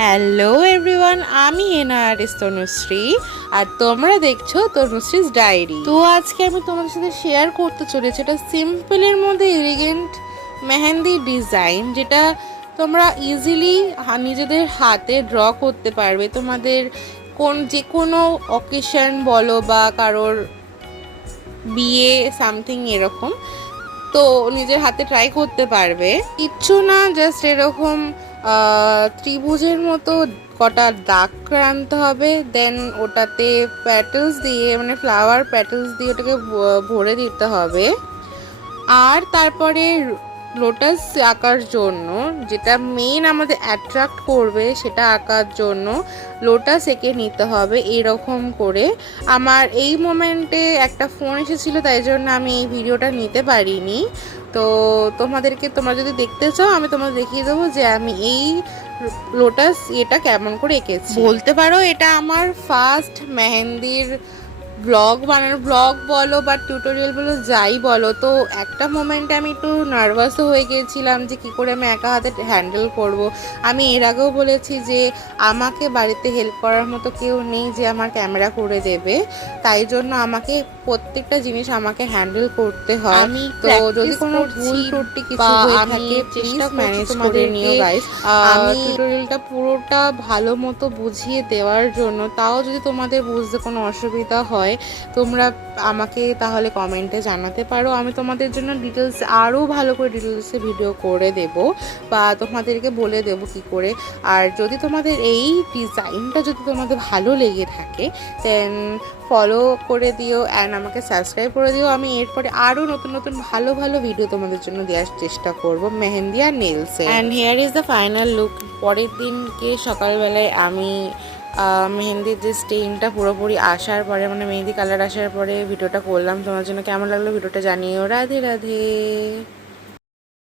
Hello everyone, আমি NRS Tanushree আর তোমরা দেখছো তনুশ্রীজ ডায়েরি। তো আজকে আমি তোমাদের সাথে শেয়ার করতে চলেছি এটা সিম্পলের মধ্যে এলিগেন্ট মেহেন্দি ডিজাইন, যেটা তোমরা ইজিলি নিজেদের হাতে ড্র করতে পারবে। তোমাদের যে কোনো অকেশন বলো বা কারোর বিয়ে সামথিং এরকম, তো নিজের হাতে ট্রাই করতে পারবে। কিচ্ছু না, জাস্ট এরকম ত্রিভুজের মতো কটা দাগ আনতে হবে, দেন ওটাতে প্যাটেলস দিয়ে মানে ফ্লাওয়ার প্যাটেলস দিয়ে ওটাকে ভরে দিতে হবে। আর তারপরে লোটাস আঁকার জন্য যেটা মেন আমাদের অ্যাট্রাক্ট করবে সেটা আঁকার জন্য লোটাস এঁকে নিতে হবে এরকম করে। আমার এই মোমেন্টে একটা ফোন এসেছিলো, তাই জন্য আমি এই ভিডিওটা নিতে পারিনি। তো তোমরা যদি দেখতে চাও আমি তোমাদের দেখিয়ে দেবো যে আমি এই লোটাস এটা কেমন করে এঁকেছি। বলতে পারো এটা আমার ফার্স্ট মেহেন্দির ব্লগ বলো বা টিউটোরিয়াল বলো, যাই বলো। তো একটা মোমেন্টে আমি একটু নার্ভাসও হয়ে গিয়েছিলাম যে কী করে আমি একা হাতে হ্যান্ডেল করব। আমি এর আগেও বলেছি যে আমাকে বাড়িতে হেল্প করার মতো কেউ নেই যে আমার ক্যামেরা করে দেবে, তাই জন্য আমাকে প্রত্যেকটা জিনিস আমাকে হ্যান্ডেল করতে হয়। আমি তো যদি কোনো ভুল ত্রুটি কিছু হয়ে থাকে চেষ্টা ম্যানেজ করে নিও গাইস। আমি টিউটোরিয়ালটা পুরোটা ভালো মতো বুঝিয়ে দেওয়ার জন্য, তাও যদি তোমাদের বুঝতে কোনো অসুবিধা হয় তোমরা আমাকে তাহলে কমেন্টে জানাতে পারো। আমি তোমাদের জন্য ডিটেলস আরও ভালো করে ডিটেলসে ভিডিও করে দেব বা তোমাদেরকে বলে দেব কি করে। আর যদি তোমাদের এই ডিজাইনটা যদি তোমাদের ভালো লেগে থাকে দেন ফলো করে দিও অ্যান্ড আমাকে সাবস্ক্রাইব করে দিও। আমি এরপরে আরও নতুন নতুন ভালো ভালো ভিডিও তোমাদের জন্য দেওয়ার চেষ্টা করব মেহেন্দি আর নেলসে। And here is the final look. পরের দিনকে সকালবেলায় আমি মেহেন্দির যে স্টেইনটা পুরোপুরি আসার পরে মানে মেহেন্দি কালার আসার পরে ভিডিওটা করলাম। তোমার জন্য কেমন লাগলো ভিডিওটা জানিও। রাধে রাধে।